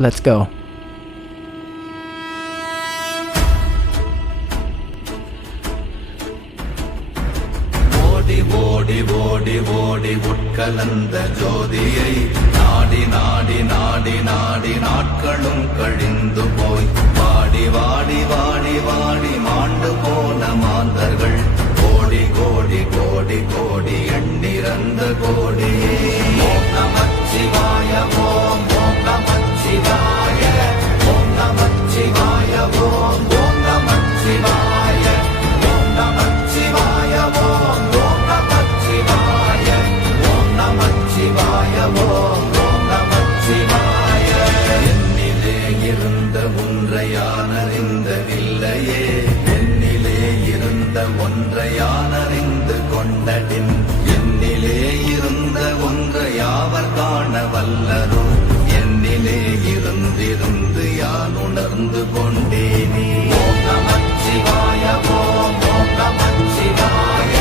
Let's go. ஓடி ஓடி ஓடி ஓடி உட்கலந்த ஜோதியை நாடி நாடி நாடி நாடி நாட்களும் கழிந்து போய் வாடி வாடி வாடி வாடி மாண்டு போன மாந்தர்கள் கோடி கோடி கோடி கோடி எண்ணிறந்த கோடியே. ஓம் நமச்சிவாய ஓம் ஓம் நமச்சிவாய ஓம் நமச்சிவாய ஓம் ஓம் நமச்சிவாய ஓம் நமச்சிவாய ஓம் ஓம் நமச்சிவாய ஓம் நமச்சிவாய ஓம் ஓம் நமச்சிவாய. என்னிலே இருந்த ஒன்றை யான் அறிந்ததில்லையே, என்னிலே இருந்த ஒன்றை யான் அறிந்து கொண்டடின், என்னிலே இருந்த ஒன்றை யாவர் காண வல்லரோ, என்னிலே இருந்திருந்து யான் உணர்ந்து கொண்டேனே. ஓம் நமச்சிவாய ஓம் ஓம் நமச்சிவாய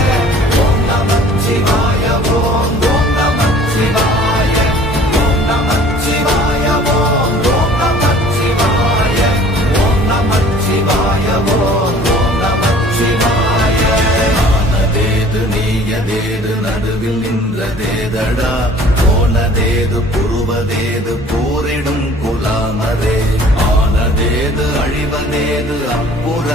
ஓம் நமச்சிவாய ஓம் ஓம் நமச்சிவாய ஓம் நமச்சிவாய ஓம் ஓம் நமச்சிவாய ஓம் நமச்சிவாய ஓம் ஓம் நமச்சிவாய. ஆனதேது நீயதேது நடுவில் நின்றதேதடா, போனதேது புருவதேது போரிடும் குலாமரே, ஆனதேது அழிவதேது அப்புற